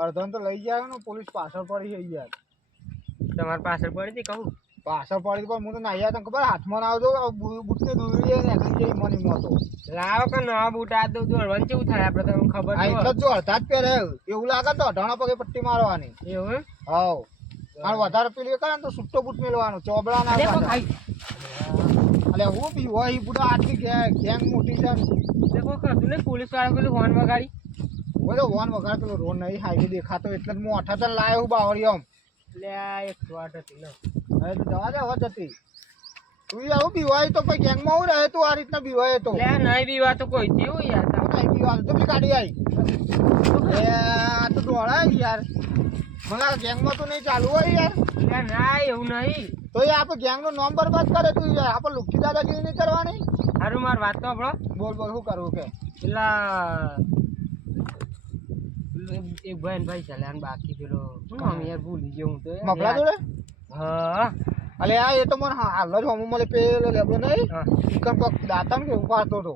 અડધો તો લઈ જાય ને પોલીસ પાછળ પડી ગઈ યાર. તમારી પાછળ પડી હતી કહું પાછળ પડી પણ હું તો નાહી આવ્યા તને ખબર હાથમાં ના આવજો બુટને દોરી ને જઈ મની મોતો લાવો કે નવા બૂટ આ દઉં દોડવાનું કેવું થાય આપણે તમને ખબર આ એટલે જ જો અડધા જ પહેરે એવું લાગે તો અઢાણા પગે પટ્ટી મારવાની. એવું એમ? હાવ અને વધારે પેલી કરે ને તો સુટ્ટો બૂટ મેળવાનો ચોબડા ના એટલે હું બી હોય એ બુડા આટલી ગેંગ મોટી છે ને દેખો કશું નહીં પોલીસ વાળા પેલું હોર્ન વગાડી બોલો વોન વગાડ પેલો રોડ નહીં હાઈવે દેખાતો એટલે જ હું અઠાતર લાયો હું બાવળી આમ એટલે આ એક વાટ હતી ને હવે તો જવા દે હવે જતી તું આવું બીવાય તો પછી ગેંગમાં હું રહે તું આ રીતના બીવાય તો એટલે નહીં બીવા તો કોઈ થયું યાર નહીં બીવાનું તો પેલી ગાડી આવી આ તો દોડાય યાર મને ગેંગમાં તો નહીં ચાલુ હોય યાર એટલે ના એવું નહીં તો એ આપણે ગેંગનો નામ બરબાદ કરે તું યાર આપણે લુખી દાદાગીરી નહીં કરવાની. હારું મારી વાત તો આપણો બોલ બોલ શું કરવું કે પેલા એક ભાઈ ચાલે અને બાકી પેલો શું નામ યાર ભૂલી ગયો હું તો મફલા જોડે હા અલે આ એ તો મને હાલ જ હમું મળે પેલો લેબડો નહીં ચિકન કોક દાતા કે ઉપાડતો હતો